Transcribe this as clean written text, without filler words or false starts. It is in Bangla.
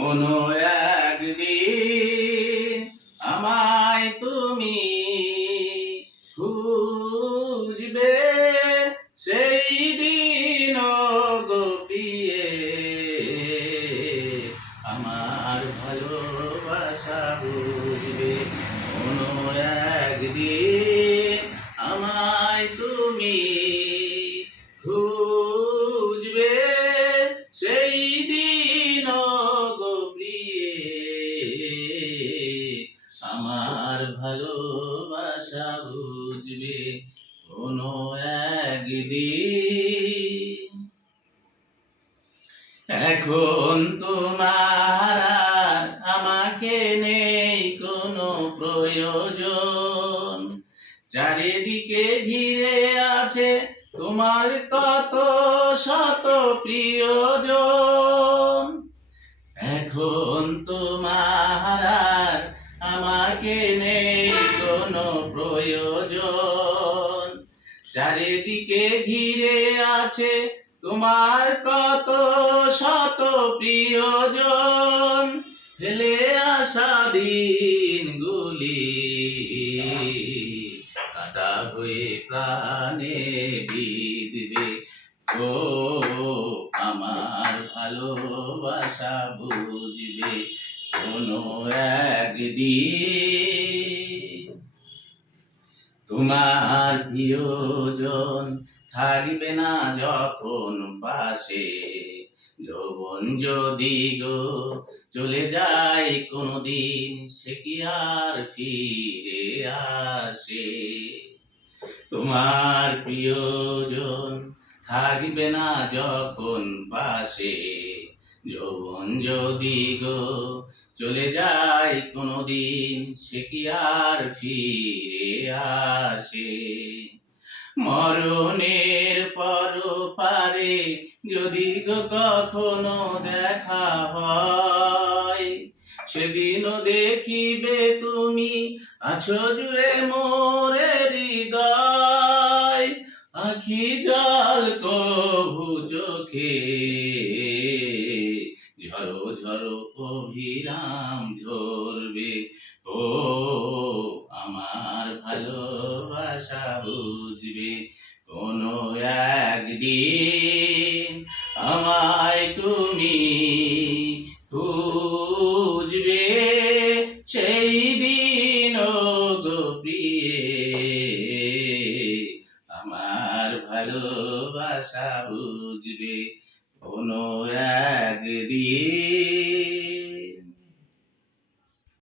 কোনো একদিন আমায় তুমি খুঁজবে, সেই দিন গো প্রিয়ে আমার ভালোবাসা বুঝবে। কোনো একদিন আমায় তুমি খুঁজবে, সেই দিন গো প্রিয়ে আমার ভালোবাসা বুঝবে। কোনো একদিন এখন তোমার আর আমাকে নেই কোনো প্রয়োজন, চারিদিকে ঘিরে আছে তোমার কত শত প্রিয়জন। এখন তোমার আর আমাকে নেই কোনো প্রয়োজন, চারিদিকে ঘিরে আছে তোমার কত শত প্রিয়জন। ফেলে আসা দিনগুলি কাটা হয়ে প্রাণে বিঁধবে। ও আমার ভালোবাসা বুঝবে কোনো একদিন। তোমার প্রিয়জন থাকবে না যখন পাশে, যৌবন যদি গো চলে যায় কোনদিন, সে কি আর ফিরে আসে? তোমার প্রিয়জন থাকবে না যখন পাশে, যৌবন যদি গো চলে যায় কোনদিন, সে কি আর ফিরে আসে? মরণের পর পারে যদি গো কখনো দেখা হয়, সেদিনও দেখিবে তুমি আছো জুড়ে মোরে হৃদয়। আখি জল কভু চোখে ঝরো ঝরো অভিরাম